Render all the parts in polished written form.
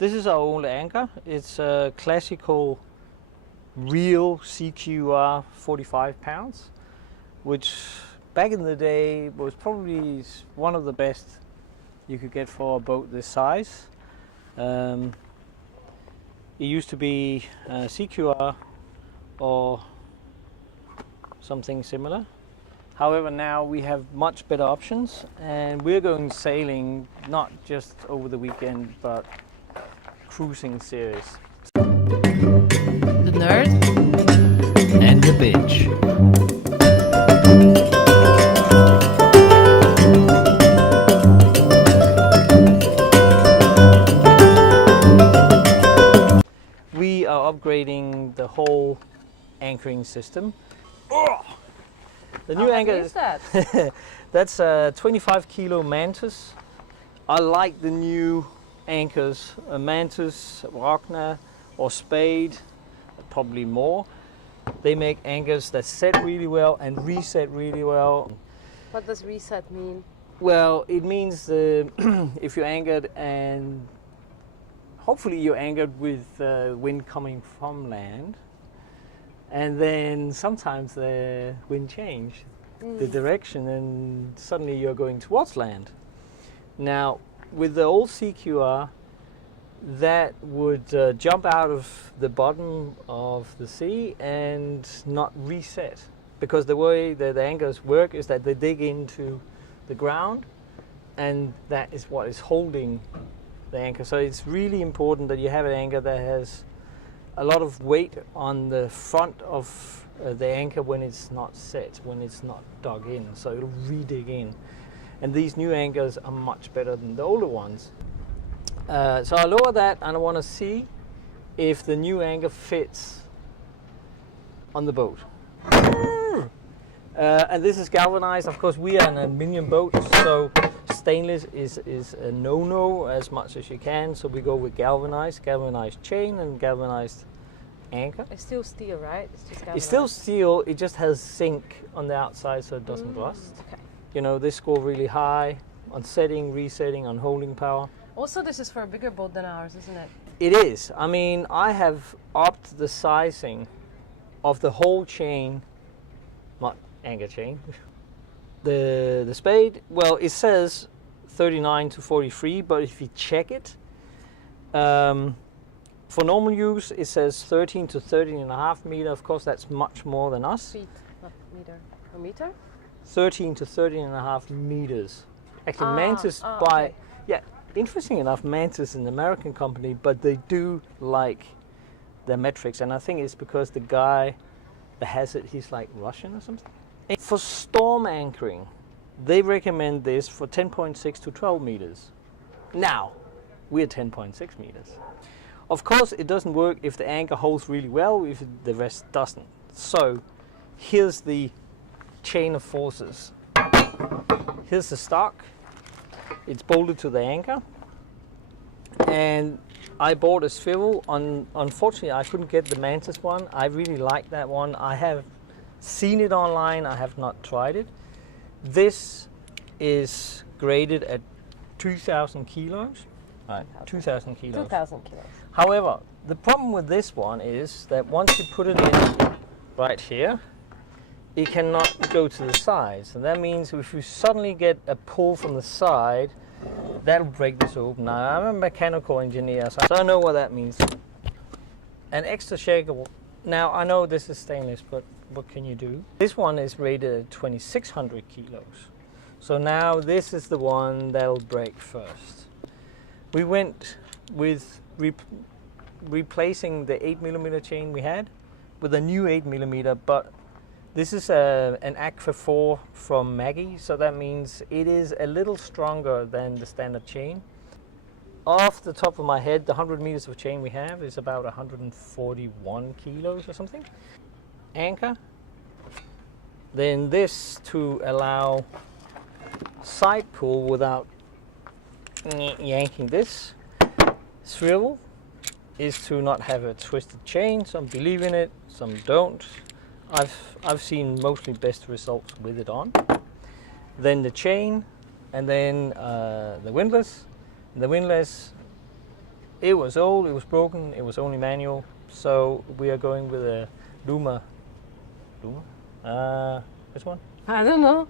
This is our old anchor. It's a classical real CQR 45 pounds, which back in the day was probably one of the best you could get for a boat this size. It used to be CQR or something similar. However, now we have much better options, and we're going sailing not just over the weekend but cruising series. The nerd and the bitch. We are upgrading the whole anchoring system. Oh! The new anchor is that? That's a 25 kilo Mantis. I like the new anchors, a Mantis, Wagner or Spade, probably more. They make anchors that set really well and reset really well. What does reset mean? Well, it means if you're anchored and hopefully you're anchored with wind coming from land, and then sometimes the wind change the direction and suddenly you're going towards land. Now with the old CQR, that would jump out of the bottom of the sea and not reset, because the way that the anchors work is that they dig into the ground, and that is what is holding the anchor. So it's really important that you have an anchor that has a lot of weight on the front of the anchor when it's not set, when it's not dug in, so it'll re-dig in. And these new anchors are much better than the older ones. So I lower that and I want to see if the new anchor fits on the boat. And this is galvanized. Of course, we are an aluminum boat, so stainless is a no-no as much as you can. So we go with galvanized chain and galvanized anchor. It's still steel, right? It's just galvanized. It's still steel. It just has zinc on the outside, so it doesn't rust. Okay. You know, they score really high on setting, resetting, on holding power. Also, this is for a bigger boat than ours, isn't it? It is. I mean, I have upped the sizing of the whole chain, not anchor chain. The Spade, well, it says 39 to 43, but if you check it, for normal use, it says 13 to 13.5 meter. Of course, that's much more than us. Feet, not meter. A meter? 13 to 13.5 meters. Actually, Mantis by, yeah, interesting enough, Mantis is an American company, but they do like their metrics, and I think it's because the guy that has it, he's like Russian or something. And for storm anchoring, they recommend this for 10.6 to 12 meters. Now, we're 10.6 meters. Of course, it doesn't work if the anchor holds really well, if the rest doesn't. So, here's the chain of forces. Here's the stock. It's bolted to the anchor, and I bought a swivel. Unfortunately, I couldn't get the Mantis one. I really like that one. I have seen it online. I have not tried it. This is graded at 2,000 kilos. Right, 2,000 kilos. 2,000 kilos. However, the problem with this one is that once you put it in right here, it cannot go to the sides. And that means if you suddenly get a pull from the side, that'll break this open. Now, I'm a mechanical engineer, so I know what that means. An extra shakeable. Now, I know this is stainless, but what can you do? This one is rated at 2,600 kilos. So now this is the one that'll break first. We went with replacing the 8mm chain we had with a new 8mm, but this is an Aqua 4 from Maggie, so that means it is a little stronger than the standard chain. Off the top of my head, the 100 meters of chain we have is about 141 kilos or something. Anchor. Then this to allow side pull without yanking this. Swivel is to not have a twisted chain. Some believe in it, some don't. I've seen mostly best results with it on. Then the chain, and then the windlass. The windlass It was old, it was broken, it was only manual. So we are going with a Luma. Which one? I don't know.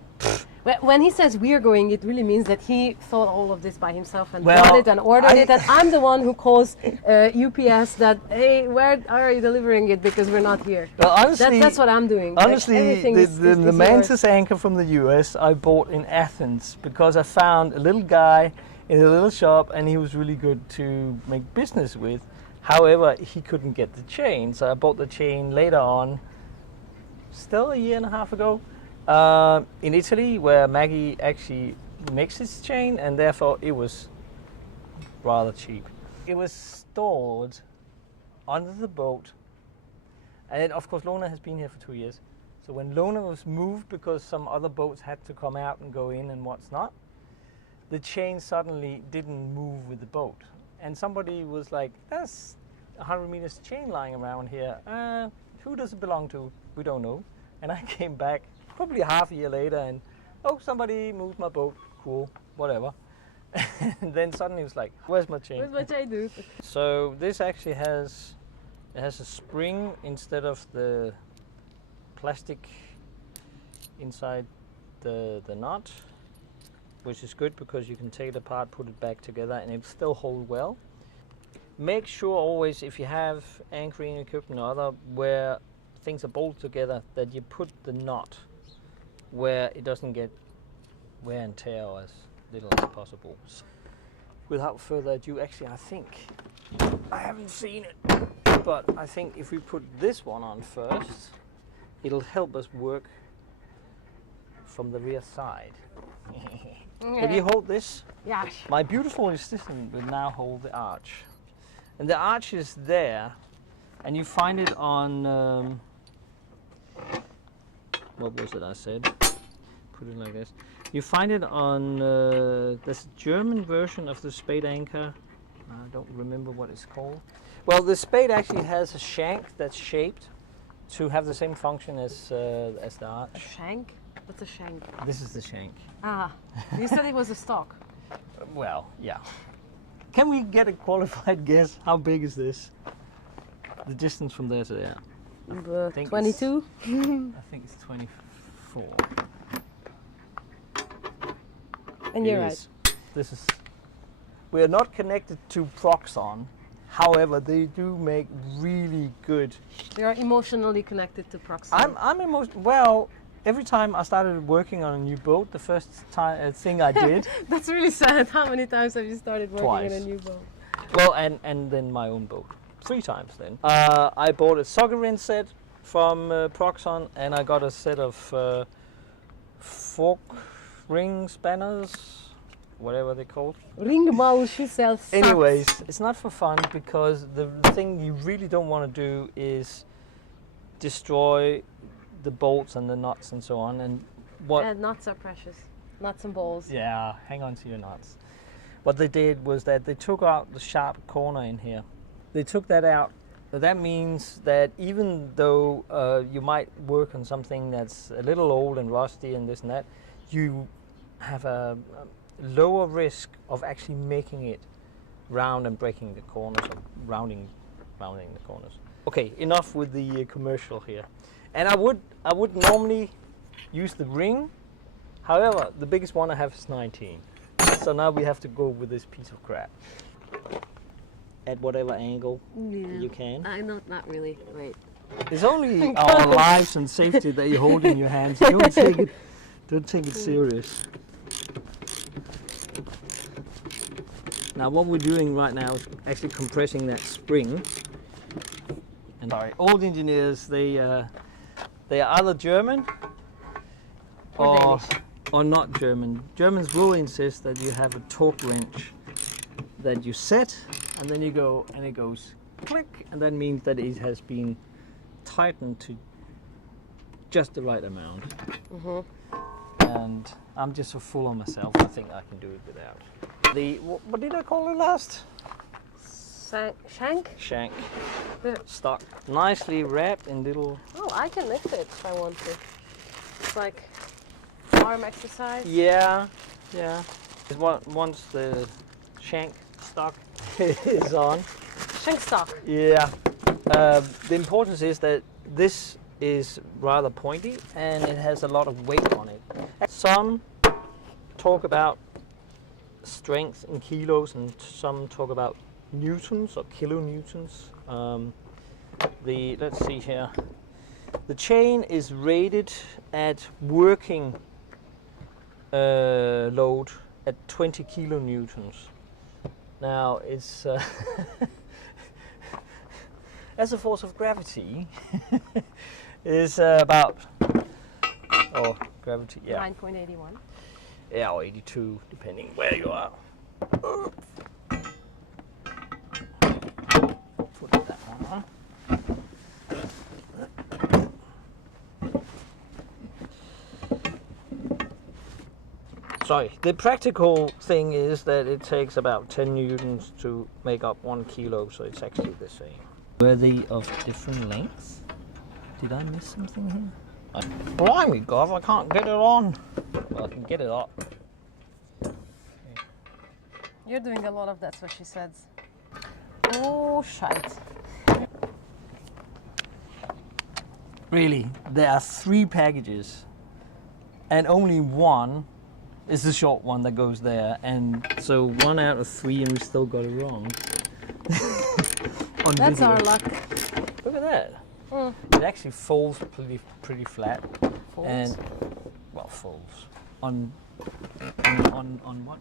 When he says we are going, it really means that he thought all of this by himself and Well, bought it and ordered it, and I'm the one who calls UPS that, hey, where are you delivering it, because we're not here. Well, honestly, That's what I'm doing. honestly, like, everything the is Mantis anchor from the US I bought in Athens because I found a little guy in a little shop and he was really good to make business with. However, he couldn't get the chain, so I bought the chain later on, still a year and a half ago, in Italy, where Maggie actually makes his chain, and therefore it was rather cheap. It was stored under the boat, and then, of course, Lona has been here for 2 years. So when Lona was moved because some other boats had to come out and go in and what's not, the chain suddenly didn't move with the boat. And somebody was like, there's 100 meters chain lying around here. Who does it belong to? We don't know. And I came back probably half a year later and, oh, somebody moved my boat. Cool, whatever. And then suddenly it was like, where's my chain? Where's my chain, dude? So this actually has a spring instead of the plastic inside the knot, which is good because you can take it apart, put it back together, and it still hold well. Make sure always, if you have anchoring equipment or other where things are bolted together, that you put the knot where it doesn't get wear and tear or as little as possible. So without further ado, actually I think, I haven't seen it, but I think if we put this one on first, it'll help us work from the rear side. Will you hold this? Yeah. My beautiful assistant will now hold the arch. And the arch is there, and you find it on, what was it I said? Put it like this. You find it on, there's a German version of the spade anchor. I don't remember what it's called. Well, the spade actually has a shank that's shaped to have the same function as the arch. A shank? What's a shank? This is the shank. Ah, you said it was a stock. Well, yeah. Can we get a qualified guess? How big is this? The distance from there to there. I think 22? I think it's 24. And you're right. This is. We are not connected to Proxon. However, they do make really good. We are emotionally connected to Proxon. I'm emotional. Well, every time I started working on a new boat, the first thing I did. That's really sad. How many times have you started working Twice. in a new boat? Well, and then my own boat. 3 times then. I bought a socket wrench set from Proxon, and I got a set of fork ring spanners, whatever they're called. Ringmausche sells. Anyways, it's not for fun because the thing you really don't want to do is destroy the bolts and the nuts and so on. And what? And nuts are precious. Nuts and balls. Yeah, hang on to your nuts. What they did was that they took out the sharp corner in here. They took that out. That means that even though you might work on something that's a little old and rusty and this and that, you have a lower risk of actually making it round and breaking the corners, or rounding the corners. Okay, enough with the commercial here. And I would normally use the ring. However, the biggest one I have is 19. So now we have to go with this piece of crap. At whatever angle you can. I know, not really. Wait. It's only our lives and safety that you hold in your hands. Don't take it serious. Now what we're doing right now is actually compressing that spring. And sorry, old engineers, they are either German or not German. Germans will insist that you have a torque wrench that you set, and then you go and it goes click, and that means that it has been tightened to just the right amount. And I'm just so full of myself, I think I can do it without. What did I call it last? Shank? Shank. Yeah. Stock. Nicely wrapped in little... Oh, I can lift it if I want to. It's like arm exercise. Yeah, yeah. Once the shank stock is on. Shank stock. Yeah. The importance is that this is rather pointy and it has a lot of weight on it. Some talk about strength in kilos and some talk about newtons or kilonewtons. Let's see here. The chain is rated at working load at 20 kilonewtons. Now it's as a force of gravity is about gravity, yeah. 9.81. Yeah, or 82, depending where you are. Put that one on. Sorry, the practical thing is that it takes about 10 newtons to make up 1 kilo, so it's actually the same. Worthy of different lengths? Did I miss something here? Blimey, Gov, I can't get it on. Well, I can get it up. You're doing a lot of that's what she said. Oh, shite. Really, there are 3 packages, and only one is the short one that goes there, and so 1 out of 3, and we still got it wrong. On That's video. our luck. Look at that. Mm. It actually folds pretty flat. Folds? And well, folds on what?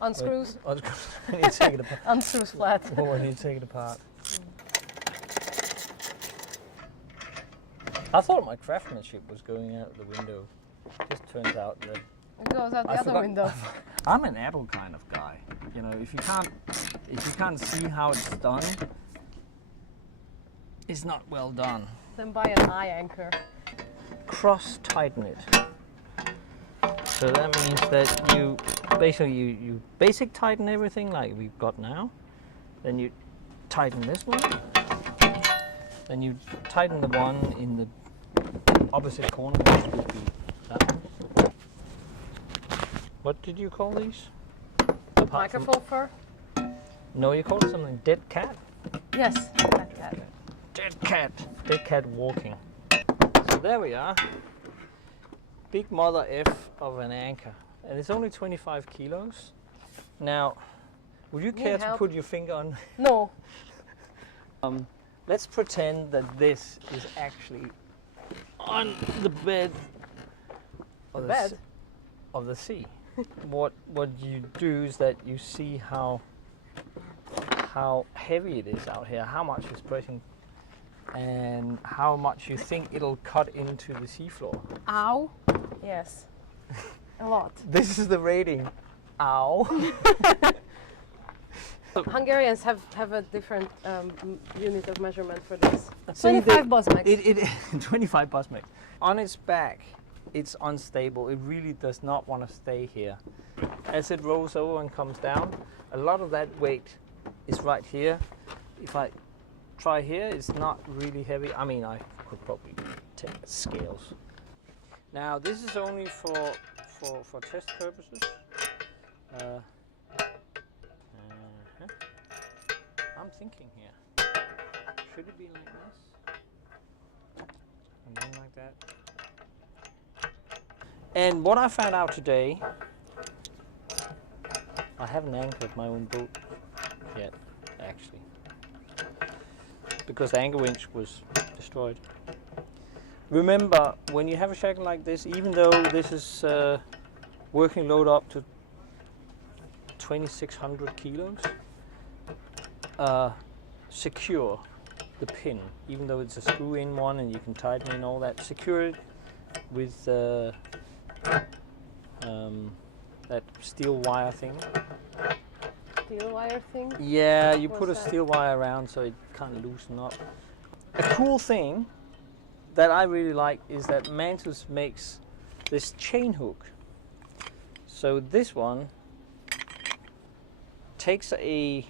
Unscrews. When you take it apart. Unscrews flat. Well, when you take it apart. I thought my craftsmanship was going out the window. Just turns out that It goes out the I other forgot- window. I'm an Apple kind of guy. You know, if you can't see how it's done, it's not well done. Then buy an eye anchor. Cross tighten it. So that means that you basic tighten everything like we've got now. Then you tighten this one. Then you tighten the one in the opposite corner, which would be that one. What did you call these? Apart from- Microphone fur? No, you called it something. Dead cat? Yes. That cat. Dead cat. Dead cat walking. So there we are. Big mother F of an anchor. And it's only 25 kilos. Now, would you care to help? put your finger on? No. Let's pretend that this is actually on the bed of the Bed? of the sea. What you do is that you see how heavy it is out here, how much it's pressing, and how much you think it'll cut into the seafloor. Ow. Yes. A lot. This is the rating. Ow. Hungarians have a different unit of measurement for this. See, 25 Bosmex. It 25 Bosmex. On its back, it's unstable. It really does not want to stay here. As it rolls over and comes down, a lot of that weight is right here. If I try here, it's not really heavy. I mean, I could probably take the scales. Now, this is only for test purposes. I'm thinking here. Should it be like this? Something like that. And what I found out today, I haven't anchored my own boat yet, actually, because the anchor winch was destroyed. Remember, when you have a shackle like this, even though this is working load up to 2,600 kilos, secure the pin, even though it's a screw-in one and you can tighten in all that. Secure it with that steel wire thing. Steel wire thing? Yeah, you put a What's that? steel wire around so it can't loosen up. A cool thing that I really like is that Mantus makes this chain hook. So this one takes a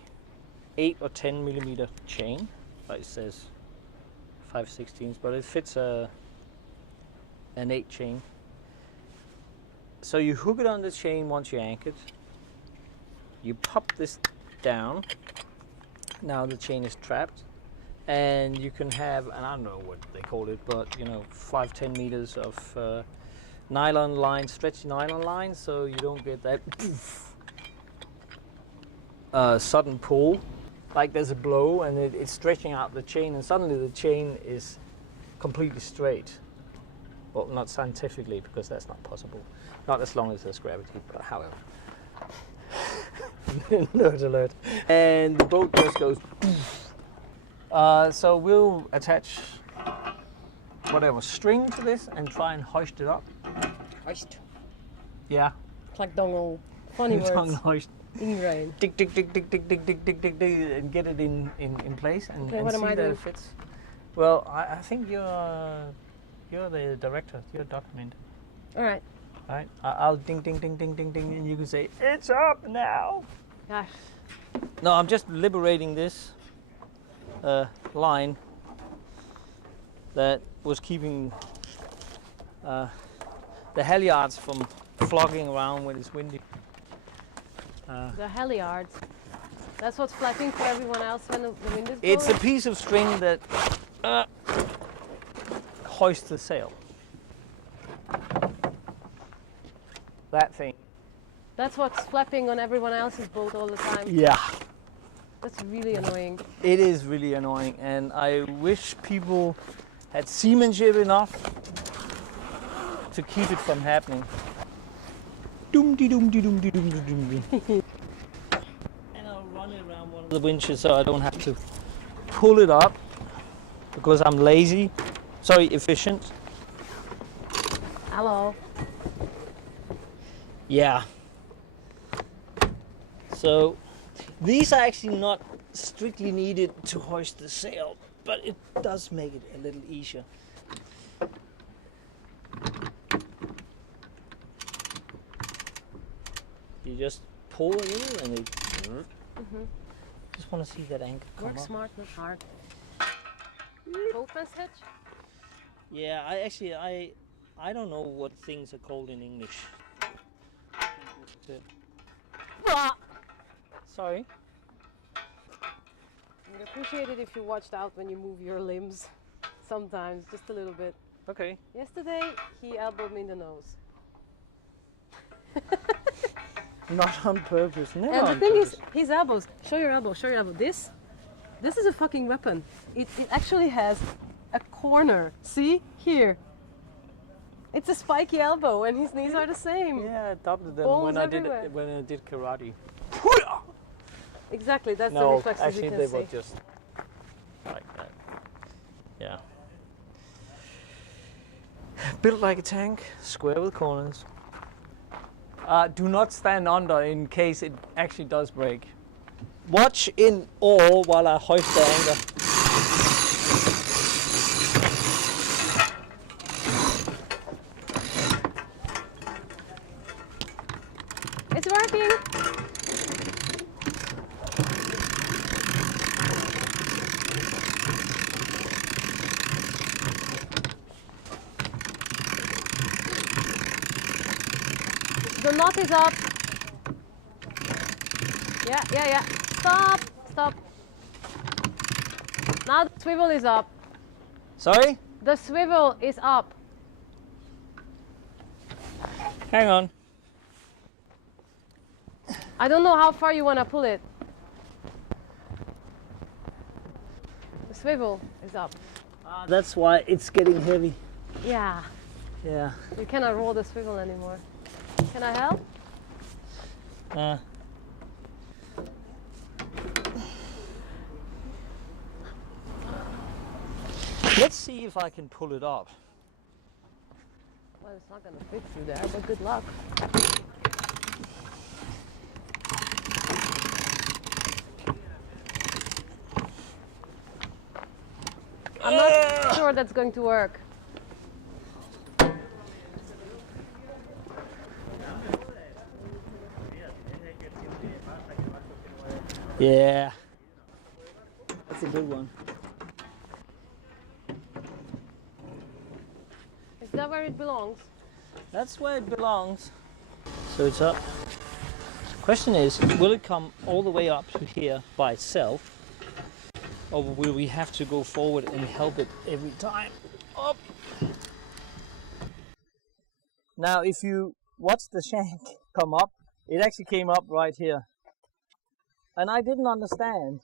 8 or 10 millimeter chain, like it says 5/16, but it fits an 8 chain. So you hook it on the chain once you anchor it, You pop this down. Now the chain is trapped, and you can have, and I don't know what they call it, but 5-10 meters of nylon line, stretchy nylon line, so you don't get that sudden pull, like there's a blow and it's stretching out the chain, and suddenly the chain is completely straight. Well, not scientifically, because that's not possible. Not as long as there's gravity, but however. Nerd alert. And the boat just goes. So we'll attach whatever string to this and try and hoist it up. Hoist. Yeah. It's like dongle. Funny Tongue words. hoist. Ingrain. Dig, dig, dig, dig, dig, dig, dig, dig, dig, dig, and get it in place and, Okay, and what see am I that doing? it fits. Well, I think you're the director. You're documenting. All right. Right? I'll ding, ding, ding, ding, ding, ding, and you can say, it's up now. Gosh. No, I'm just liberating this line that was keeping the halyards from flogging around when it's windy. The halyards. That's what's flapping for everyone else when the wind is blowing? It's a piece of string that hoists the sail. That thing. That's what's flapping on everyone else's boat all the time. Yeah. That's really annoying. It is really annoying, and I wish people had seamanship enough to keep it from happening. Doom de doom de doom de doom de doom de. And I'll run it around one of the winches so I don't have to pull it up because I'm lazy. Sorry, efficient. Hello. Yeah. So these are actually not strictly needed to hoist the sail, but it does make it a little easier. You just pull it in and it just want to see that anchor come Work up. smart, not hard. Boatman's hitch? Yeah, I don't know what things are called in English. Sorry. I'd appreciate it if you watched out when you move your limbs. Sometimes, just a little bit. Okay. Yesterday, he elbowed me in the nose. Not on purpose. Never And the on thing purpose. is, his elbows. Show your elbow. Show your elbow. This is a fucking weapon. It actually has a corner. See here. It's a spiky elbow, and his knees are the same. Yeah, I adopted them Bones when I did everywhere. when I did karate. Exactly. That's the No, reflexes actually you can they see. were just like that. Yeah. Built like a tank, square with corners. Do not stand under in case it actually does break. Watch in awe while I hoist the anchor. It's working. The knot is up. Yeah. Stop. Now the swivel is up. Sorry? The swivel is up. Hang on. I don't know how far you want to pull it. The swivel is up. That's why it's getting heavy. Yeah, Yeah. you cannot roll the swivel anymore. Can I help? Let's see if I can pull it up. Well, it's not going to fit through there, but good luck. I'm not sure that's going to work. Yeah. That's a good one. Is that where it belongs? That's where it belongs. So it's up. Question is, will it come all the way up to here by itself? Or will we have to go forward and help it every time? Up! Now, if you watch the shank come up, it actually came up right here. And I didn't understand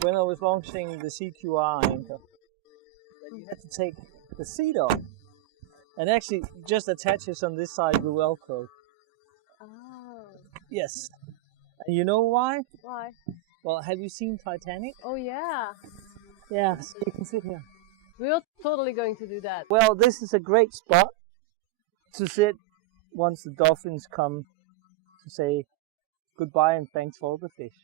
when I was launching the CQR anchor that you had to take the seat off and actually just attach it on this side with Velcro. Oh. Yes. And you know why? Why? Well, have you seen Titanic? Oh yeah. Yeah, so you can sit here. We're totally going to do that. Well, this is a great spot to sit once the dolphins come to say goodbye and thanks for all the fish.